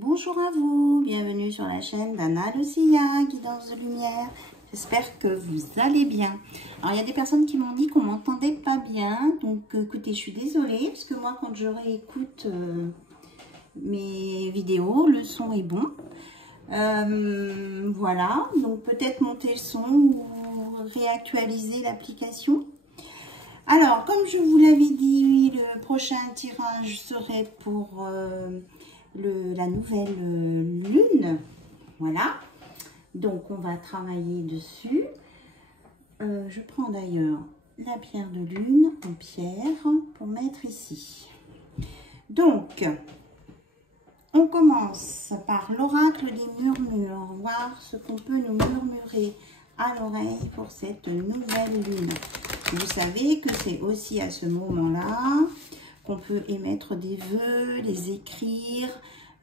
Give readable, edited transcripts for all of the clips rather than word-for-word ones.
Bonjour à vous, bienvenue sur la chaîne d'Anna Lucia, guidance de lumière. J'espère que vous allez bien. Alors, il y a des personnes qui m'ont dit qu'on m'entendait pas bien. Donc, écoutez, je suis désolée, parce que moi, quand je réécoute mes vidéos, le son est bon. Voilà, donc peut-être monter le son ou réactualiser l'application. Alors, comme je vous l'avais dit, le prochain tirage serait pour la nouvelle lune. Voilà. Donc, on va travailler dessus. Je prends d'ailleurs la pierre de lune en pierre pour mettre ici. Donc, on commence par l'oracle des murmures. Voir ce qu'on peut nous murmurer à l'oreille pour cette nouvelle lune. Vous savez que c'est aussi à ce moment-là qu'on peut émettre des vœux, les écrire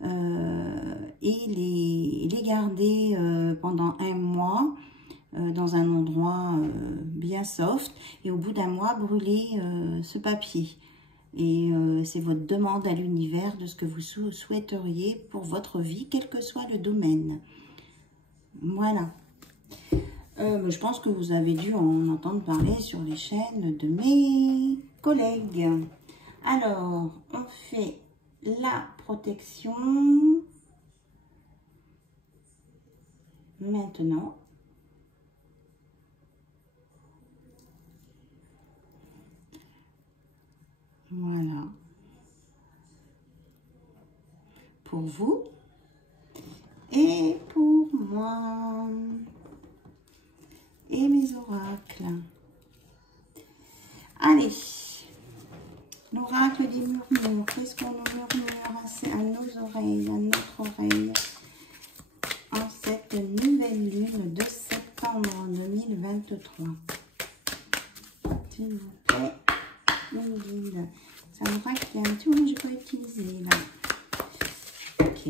et les garder pendant un mois dans un endroit bien soft. Et au bout d'un mois, brûler ce papier. Et c'est votre demande à l'univers de ce que vous souhaiteriez pour votre vie, quel que soit le domaine. Voilà. Je pense que vous avez dû en entendre parler sur les chaînes de mes collègues. Alors, on fait la protection. Maintenant. Voilà. Pour vous et pour moi. Et mes oracles. Allez, l'oracle des murmures. Qu'est-ce qu'on nous murmure à nos oreilles, à notre oreille, en cette nouvelle lune de septembre 2023? S'il vous plaît, mon guide. C'est un oracle qui est un petit peu que je peux utiliser là. Ok.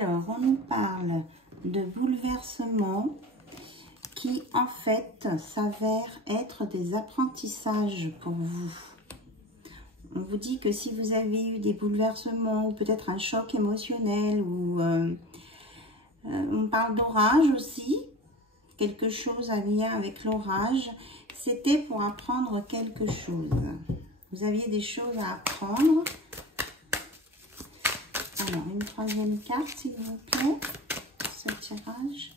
Alors, on nous parle de bouleversements qui, en fait, s'avèrent être des apprentissages pour vous. On vous dit que si vous avez eu des bouleversements ou peut-être un choc émotionnel ou on parle d'orage aussi, quelque chose à lien avec l'orage, c'était pour apprendre quelque chose. Vous aviez des choses à apprendre. Alors, une troisième carte, s'il vous plaît, ce tirage.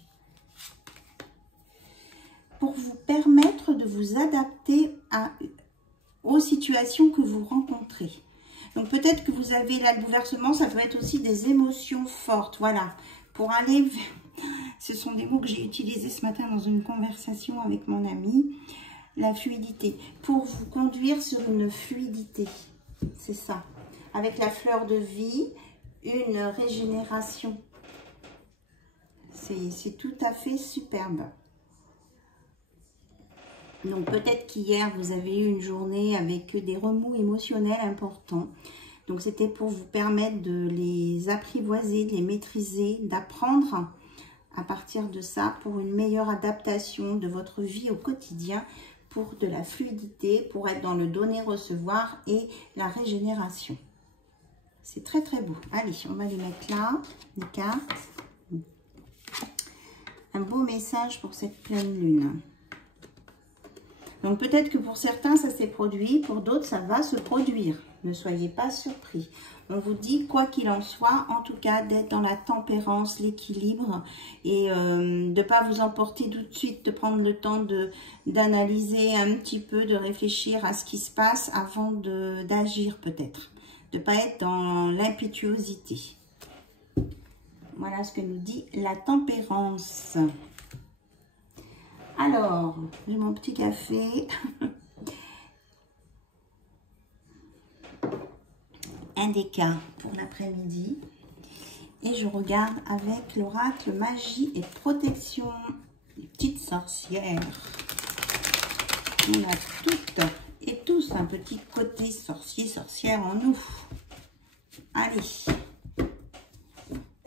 Pour vous permettre de vous adapter aux situations que vous rencontrez. Donc, peut-être que vous avez là le bouleversement, ça peut être aussi des émotions fortes. Voilà, pour aller vers... Ce sont des mots que j'ai utilisés ce matin dans une conversation avec mon ami. La fluidité. Pour vous conduire sur une fluidité. C'est ça. Avec la fleur de vie, une régénération. C'est tout à fait superbe. Donc peut-être qu'hier vous avez eu une journée avec des remous émotionnels importants. Donc c'était pour vous permettre de les apprivoiser, de les maîtriser, d'apprendre à partir de ça pour une meilleure adaptation de votre vie au quotidien, pour de la fluidité, pour être dans le donner-recevoir et la régénération. C'est très très beau. Allez, on va les mettre là, les cartes. Un beau message pour cette pleine lune. Donc peut-être que pour certains ça s'est produit, pour d'autres ça va se produire. Ne soyez pas surpris. On vous dit, quoi qu'il en soit, en tout cas d'être dans la tempérance, l'équilibre et de ne pas vous emporter tout de suite, de prendre le temps d'analyser un petit peu, de réfléchir à ce qui se passe avant d'agir peut-être. De ne pas être dans l'impétuosité. Voilà ce que nous dit la tempérance. Alors, j'ai mon petit café. Un déca pour l'après-midi. Et je regarde avec l'oracle magie et protection. Les petites sorcières. On a toutes et tous un petit côté sorcier-sorcière en nous. Allez.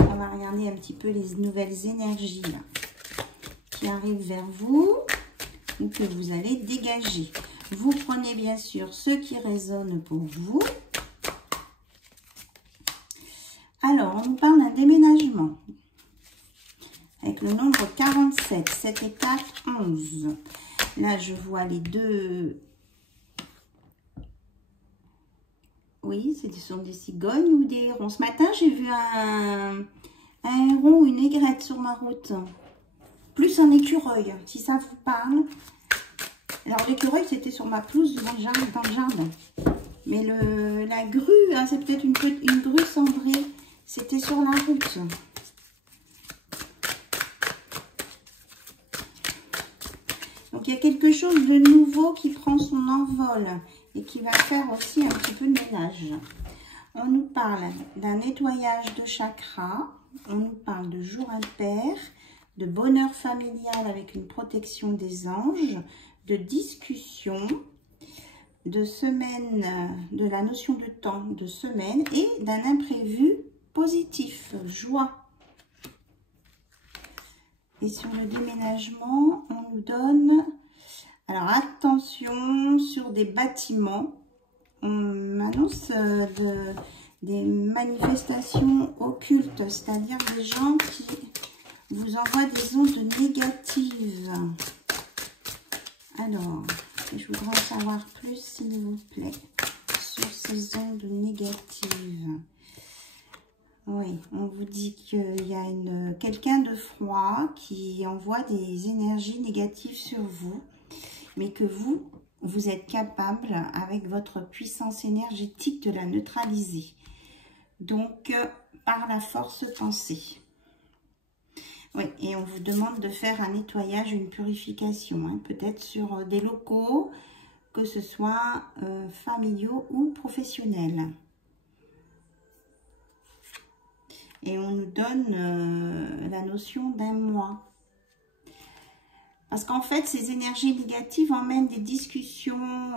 On va regarder un petit peu les nouvelles énergies là, qui arrivent vers vous ou que vous allez dégager. Vous prenez bien sûr ce qui résonne pour vous. Alors, on nous parle d'un déménagement avec le nombre 47, 7 et 4, 11. Là, je vois les deux. Oui, ce sont des cigognes ou des hérons. Ce matin, j'ai vu un héron ou une aigrette sur ma route. Plus un écureuil, si ça vous parle. Alors, l'écureuil, c'était sur ma pelouse dans le jardin. Mais la grue, hein, c'est peut-être une grue cendrée. C'était sur la route. Donc, il y a quelque chose de nouveau qui prend son envol et qui va faire aussi un petit peu de ménage. On nous parle d'un nettoyage de chakras. On nous parle de jour impair, de bonheur familial avec une protection des anges, de discussion, de semaine, de la notion de temps, de semaine et d'un imprévu positif, joie. Et sur le déménagement, on nous donne, alors attention, sur des bâtiments, on m'annonce des manifestations occultes, c'est-à-dire des gens qui vous envoient des ondes négatives. Alors, je voudrais en savoir plus, s'il vous plaît, sur ces ondes négatives. Oui, on vous dit qu'il y a quelqu'un de froid qui envoie des énergies négatives sur vous, mais que vous êtes capable, avec votre puissance énergétique, de la neutraliser. Donc, par la force pensée. Oui, et on vous demande de faire un nettoyage, une purification, hein, peut-être sur des locaux, que ce soit familiaux ou professionnels. Et on nous donne la notion d'un mois. Parce qu'en fait, ces énergies négatives emmènent des discussions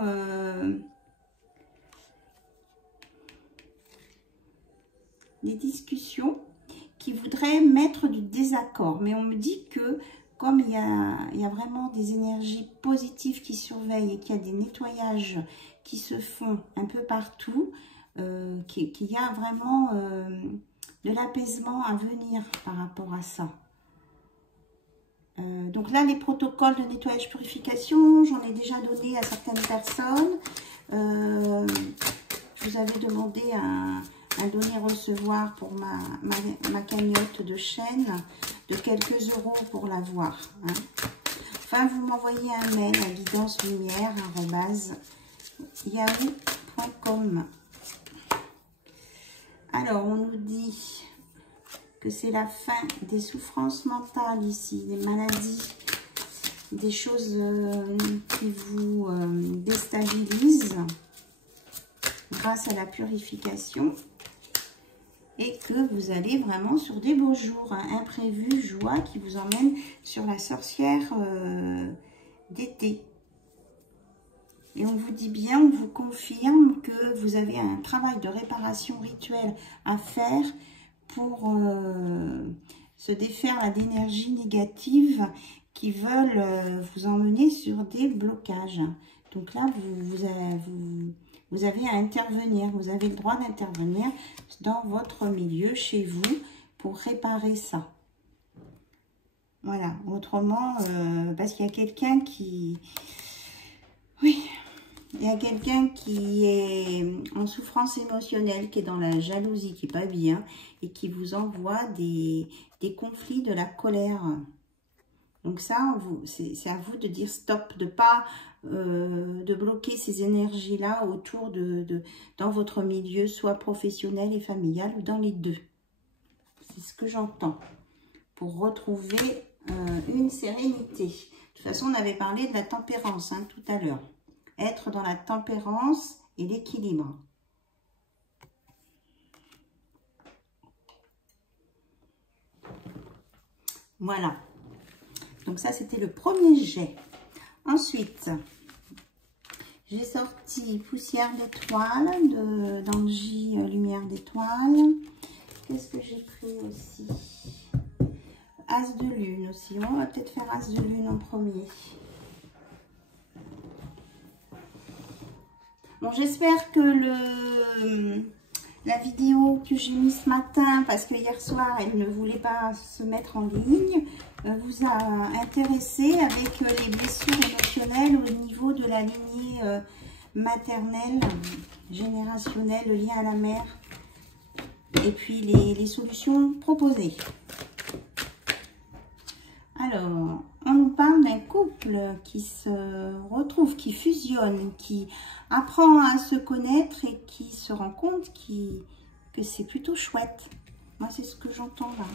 qui voudraient mettre du désaccord. Mais on me dit que comme il y a vraiment des énergies positives qui surveillent et qu'il y a des nettoyages qui se font un peu partout, qu'il y a vraiment de l'apaisement à venir par rapport à ça. Donc là, les protocoles de nettoyage purification, j'en ai déjà donné à certaines personnes. Je vous avais demandé un donner-recevoir pour ma cagnotte de chaîne de quelques euros pour l'avoir. Hein. Enfin, vous m'envoyez un mail à guidancelumière@yahoo.com. Alors, on nous dit que c'est la fin des souffrances mentales ici, des maladies, des choses qui vous déstabilisent grâce à la purification et que vous allez vraiment sur des beaux jours, hein, imprévus, joie qui vous emmène sur la sorcière d'été. Et on vous dit bien, on vous confirme que vous avez un travail de réparation rituelle à faire pour se défaire d'énergies négatives qui veulent vous emmener sur des blocages. Donc là, vous avez à intervenir, vous avez le droit d'intervenir dans votre milieu, chez vous, pour réparer ça. Voilà, autrement, parce qu'il y a quelqu'un qui... Oui, il y a quelqu'un qui est en souffrance émotionnelle, qui est dans la jalousie, qui n'est pas bien, et qui vous envoie des conflits, de la colère. Donc ça, c'est à vous de dire stop, de pas de bloquer ces énergies-là autour dans votre milieu, soit professionnel et familial, ou dans les deux. C'est ce que j'entends. Pour retrouver une sérénité. De toute façon, on avait parlé de la tempérance hein, tout à l'heure. Être dans la tempérance et l'équilibre. Voilà. Donc ça, c'était le premier jet. Ensuite, j'ai sorti Poussière d'étoiles d'Angie Lumière d'étoiles. Qu'est-ce que j'ai pris aussi? As de lune aussi. On va peut-être faire As de lune en premier. Bon, j'espère que la vidéo que j'ai mise ce matin, parce que hier soir, elle ne voulait pas se mettre en ligne, vous a intéressé avec les blessures émotionnelles au niveau de la lignée maternelle, générationnelle, le lien à la mère, et puis les solutions proposées. Alors, on nous parle d'un couple qui se retrouve, qui fusionne, qui apprend à se connaître et qui se rend compte que c'est plutôt chouette. Moi, c'est ce que j'entends là.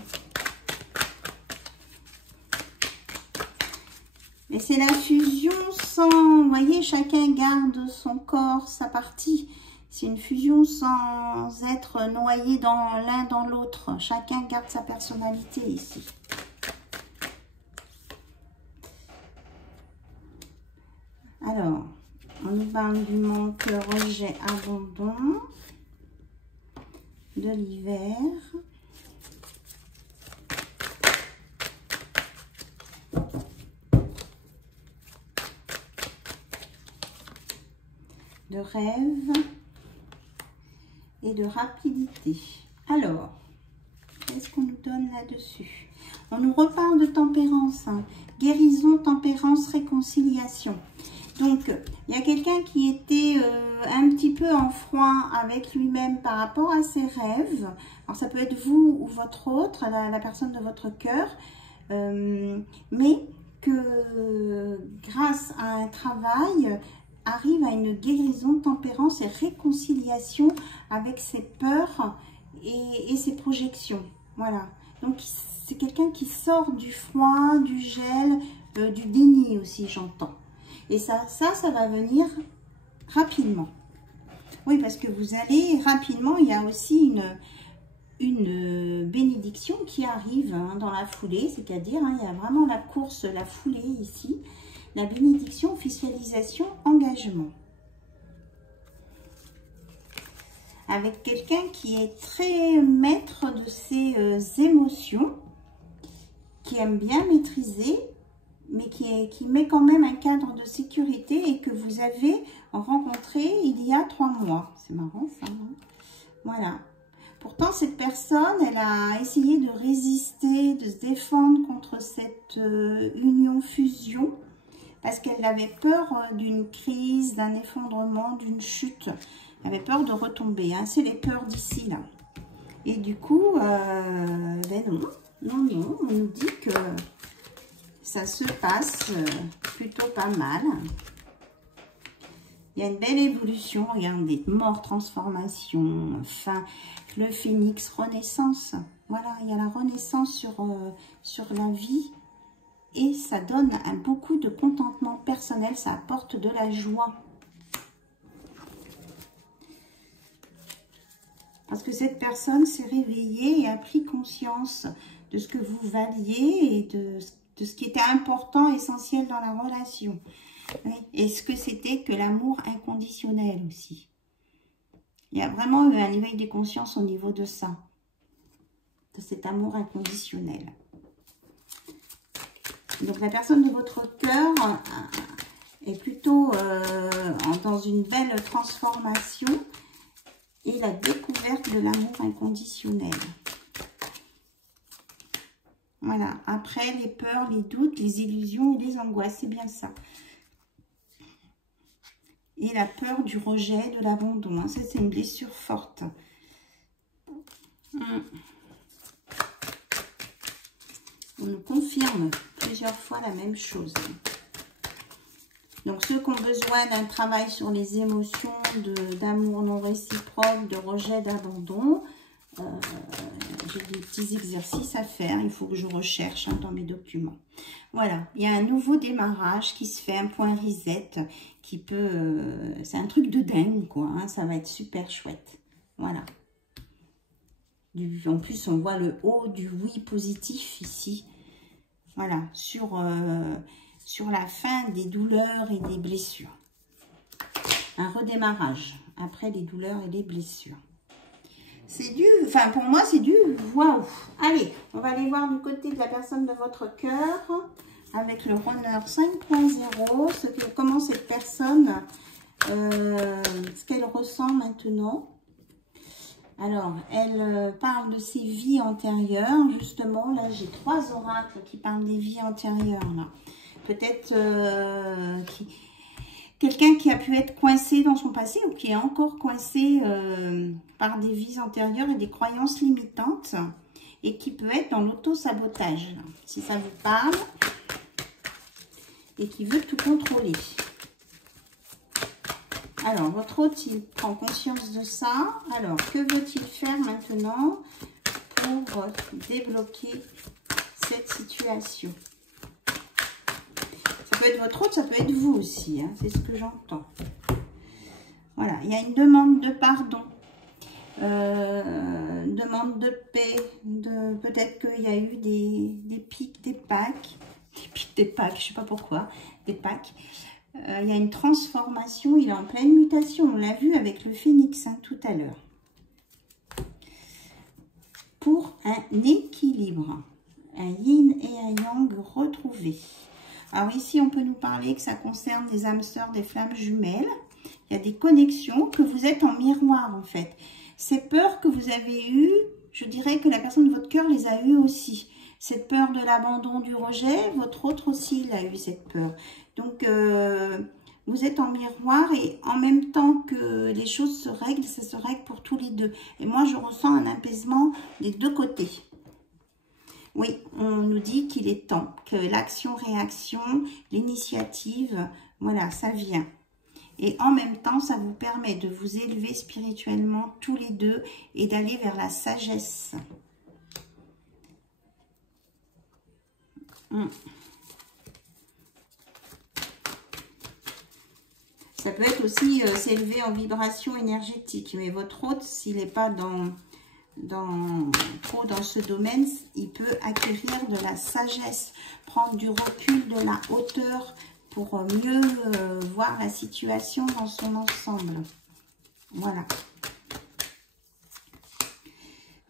Mais c'est la fusion sans... Vous voyez, chacun garde son corps, sa partie. C'est une fusion sans être noyé dans l'un dans l'autre. Chacun garde sa personnalité ici. Alors, on nous parle du manque, rejet, abandon, de l'hiver. De rêve et de rapidité. Alors, qu'est-ce qu'on nous donne là-dessus? On nous reparle de tempérance, hein. Guérison, tempérance, réconciliation. Donc, il y a quelqu'un qui était un petit peu en froid avec lui-même par rapport à ses rêves. Alors, ça peut être vous ou votre autre, la personne de votre cœur, mais que grâce à un travail, arrive à une guérison, tempérance et réconciliation avec ses peurs et ses projections. Voilà. Donc, c'est quelqu'un qui sort du froid, du gel, du déni aussi, j'entends. Et ça va venir rapidement. Oui, parce que vous allez rapidement, il y a aussi une bénédiction qui arrive hein, dans la foulée, c'est-à-dire, hein, il y a vraiment la course, la foulée ici, la bénédiction, officialisation, engagement. Avec quelqu'un qui est très maître de ses émotions, qui aime bien maîtriser, mais qui met quand même un cadre de sécurité et que vous avez rencontré il y a 3 mois. C'est marrant ça, hein? Voilà. Pourtant, cette personne, elle a essayé de résister, de se défendre contre cette union-fusion parce qu'elle avait peur d'une crise, d'un effondrement, d'une chute. Elle avait peur de retomber. Hein? C'est les peurs d'ici, là. Et du coup, ben non, on nous dit que ça se passe plutôt pas mal. Il y a une belle évolution. Regardez, mort, transformation, fin, le phénix, renaissance. Voilà, il y a la renaissance sur la vie. Et ça donne beaucoup de contentement personnel. Ça apporte de la joie. Parce que cette personne s'est réveillée et a pris conscience de ce que vous valiez et de ce qui était important, essentiel dans la relation. Oui. Et ce que c'était que l'amour inconditionnel aussi. Il y a vraiment eu un éveil des consciences au niveau de ça. De cet amour inconditionnel. Donc la personne de votre cœur est plutôt dans une belle transformation et la découverte de l'amour inconditionnel. Voilà, après les peurs, les doutes, les illusions et les angoisses, c'est bien ça. Et la peur du rejet, de l'abandon, hein, ça c'est une blessure forte. On nous confirme plusieurs fois la même chose. Donc ceux qui ont besoin d'un travail sur les émotions, d'amour non réciproque, de rejet, d'abandon, j'ai des petits exercices à faire. Il faut que je recherche hein, dans mes documents. Voilà, il y a un nouveau démarrage qui se fait, un point reset qui peut... c'est un truc de dingue, quoi. Hein, ça va être super chouette. Voilà. En plus, on voit le haut du oui positif ici. Voilà, sur la fin des douleurs et des blessures. Un redémarrage après les douleurs et les blessures. C'est du... Enfin, pour moi, c'est du waouh. Allez, on va aller voir du côté de la personne de votre cœur avec le runner 5.0. Comment cette personne, ce qu'elle ressent maintenant. Alors, elle parle de ses vies antérieures. Justement, là, j'ai 3 oracles qui parlent des vies antérieures. Peut-être quelqu'un qui a pu être coincé dans son passé ou qui est encore coincé par des vies antérieures et des croyances limitantes et qui peut être dans l'auto-sabotage, si ça vous parle, et qui veut tout contrôler. Alors, votre hôte, il prend conscience de ça. Alors, que veut-il faire maintenant pour débloquer cette situation? Ça peut être votre hôte, ça peut être vous aussi, hein, c'est ce que j'entends. Voilà, il y a une demande de pardon, demande de paix, peut-être qu'il y a eu des pics, des Pâques, je ne sais pas pourquoi, des Pâques. Il y a une transformation, il est en pleine mutation, on l'a vu avec le phénix hein, tout à l'heure. Pour un équilibre, un yin et un yang retrouvé. Alors ici, on peut nous parler que ça concerne des âmes sœurs, des flammes jumelles. Il y a des connexions, que vous êtes en miroir en fait. Ces peurs que vous avez eues, je dirais que la personne de votre cœur les a eues aussi. Cette peur de l'abandon, du rejet, votre autre aussi, il a eu cette peur. Donc, vous êtes en miroir et en même temps que les choses se règlent, ça se règle pour tous les deux. Et moi, je ressens un apaisement des deux côtés. Oui, on nous dit qu'il est temps, que l'action-réaction, l'initiative, voilà, ça vient. Et en même temps, ça vous permet de vous élever spirituellement tous les deux et d'aller vers la sagesse. Ça peut être aussi s'élever en vibration énergétique. Mais votre hôte, s'il n'est pas trop dans ce domaine, il peut acquérir de la sagesse, prendre du recul, de la hauteur pour mieux voir la situation dans son ensemble. Voilà.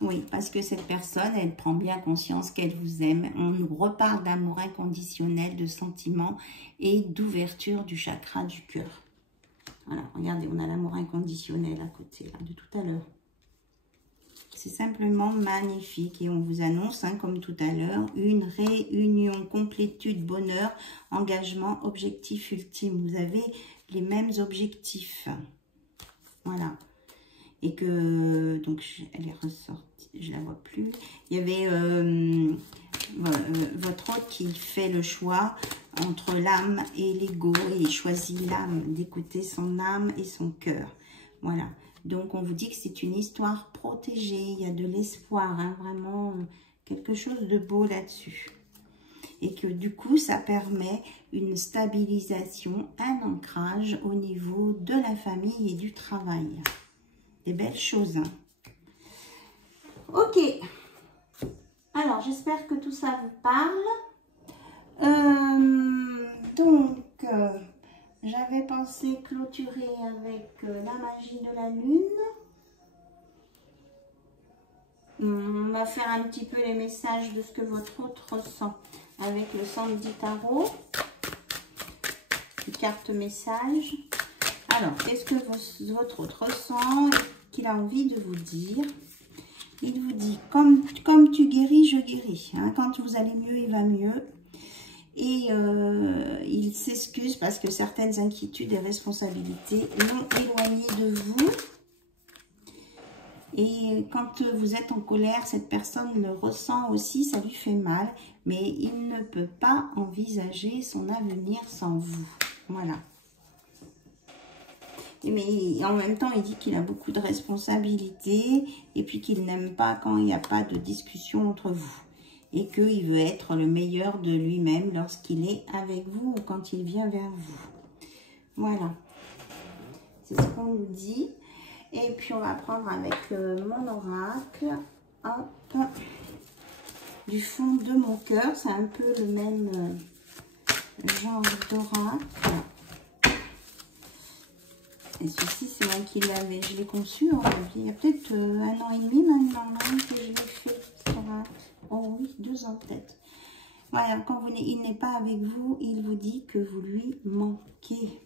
Oui, parce que cette personne, elle prend bien conscience qu'elle vous aime. On nous reparle d'amour inconditionnel, de sentiments et d'ouverture du chakra du cœur. Voilà, regardez, on a l'amour inconditionnel à côté, là, de tout à l'heure. C'est simplement magnifique et on vous annonce, hein, comme tout à l'heure, une réunion, complétude, bonheur, engagement, objectif ultime. Vous avez les mêmes objectifs. Voilà. Et que, donc, elle est ressortie, je la vois plus. Il y avait votre hôte qui fait le choix entre l'âme et l'ego. Et il choisit l'âme, d'écouter son âme et son cœur. Voilà. Donc, on vous dit que c'est une histoire protégée. Il y a de l'espoir, hein, vraiment quelque chose de beau là-dessus. Et que du coup, ça permet une stabilisation, un ancrage au niveau de la famille et du travail. Des belles choses. Hein. Ok. Alors, j'espère que tout ça vous parle. J'avais pensé clôturer avec la magie de la lune. On va faire un petit peu les messages de ce que votre hôte ressent avec le Sandy Tarot. Une carte message. Alors, qu'est-ce que votre hôte ressent, qu'il a envie de vous dire? Il vous dit, comme tu guéris, je guéris. Hein, quand vous allez mieux, il va mieux. Et il s'excuse parce que certaines inquiétudes et responsabilités l'ont éloigné de vous. Et quand vous êtes en colère, cette personne le ressent aussi, ça lui fait mal. Mais il ne peut pas envisager son avenir sans vous. Voilà. Mais en même temps, il dit qu'il a beaucoup de responsabilités et puis qu'il n'aime pas quand il n'y a pas de discussion entre vous. Et qu'il veut être le meilleur de lui-même lorsqu'il est avec vous ou quand il vient vers vous. Voilà. C'est ce qu'on nous dit. Et puis, on va prendre avec mon oracle. Hop. Du fond de mon cœur. C'est un peu le même genre d'oracle. Et celui-ci, c'est moi qui l'avais. Je l'ai conçu il y a peut-être 1 an et demi maintenant que je l'ai fait. Oh oui, 2 ans peut-être. Voilà, quand il n'est pas avec vous, il vous dit que vous lui manquez.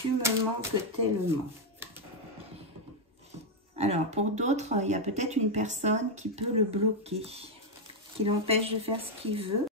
Tu me manques tellement. Alors, pour d'autres, il y a peut-être une personne qui peut le bloquer, qui l'empêche de faire ce qu'il veut.